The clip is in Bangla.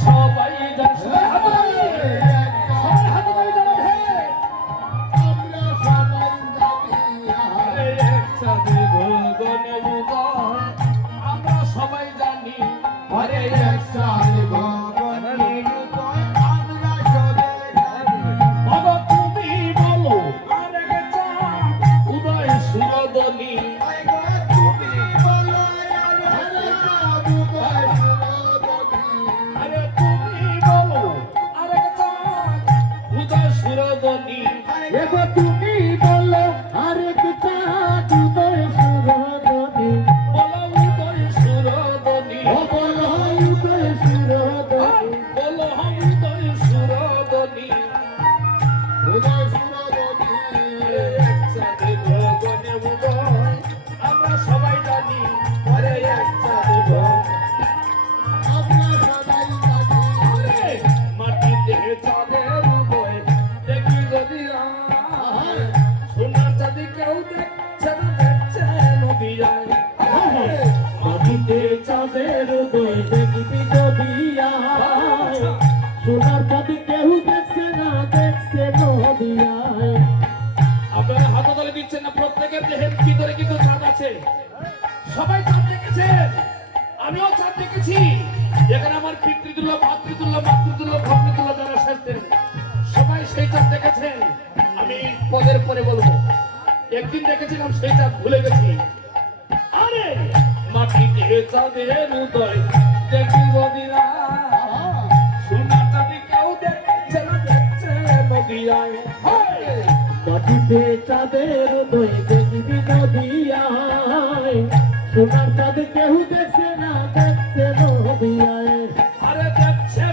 সবাই জানি হাত তালি জানান হে আমরা সবাই জানি আরে এক চাঁদে গগনে উদয় আমরা সবাই জানি আরে এক সাল ভগবানের উদয় আমরা সবাই জানি বাবা তুমি বলো আরেক চাঁদ উদয় সুরদনি আই গো তুমি বলো আর চাঁদ উদয় সুরদনি আরে তুমি বলো আরেক চাঁদ উদয় সুরদনি এগো তুমি বলো আরেক চাঁদ উদয় সুরদনি বলো উদয় সুরদনি ও বলো উদয় সুরদনি বলো উদয় সুরদনি উদয় সুরদনি আরে এক চাঁদে গগনে উদয় আমরা সবাই জানি আরে এক চাঁদে গগনে আমরা সবাই জানি মাটিতে চাঁদের উদয় দেখি যদি সোনার চাঁদি কেউ দেখছে না দেখছে নদীয়ায় মাটিতে চাঁদের উদয় দেখবি যদি আয় সোনার চাঁদি কেউ দেখছে না দেখছে নদিয়ায় আপনারা হাততালি দিচ্ছেন না প্রত্যেকের দেহের ভিতরে কিন্তু চাঁদ আছে সবাই চাঁদ দেখেছেন আমিও চাঁদ দেখেছি যেখানে আমার পিতৃতুল্য ভাতৃতুল্য মাতৃতুল্য ভগ্নতুল্য যারা শাস্তেন সবাই সেই চাঁদ দেখেছেন আমি পদের পরে বলবো একদিন দেখেছিলাম সেই চাঁদ ভুলে গেছি আরে মাটিতে চাঁদের উদয় দেখি বদিরা সোনার চাঁদি কেউ দেখছে না দেখছে নদীয়ায় মাটিতে চাঁদের উদয় দেখবি নদিয়ায় সোনার চাঁদ কেউ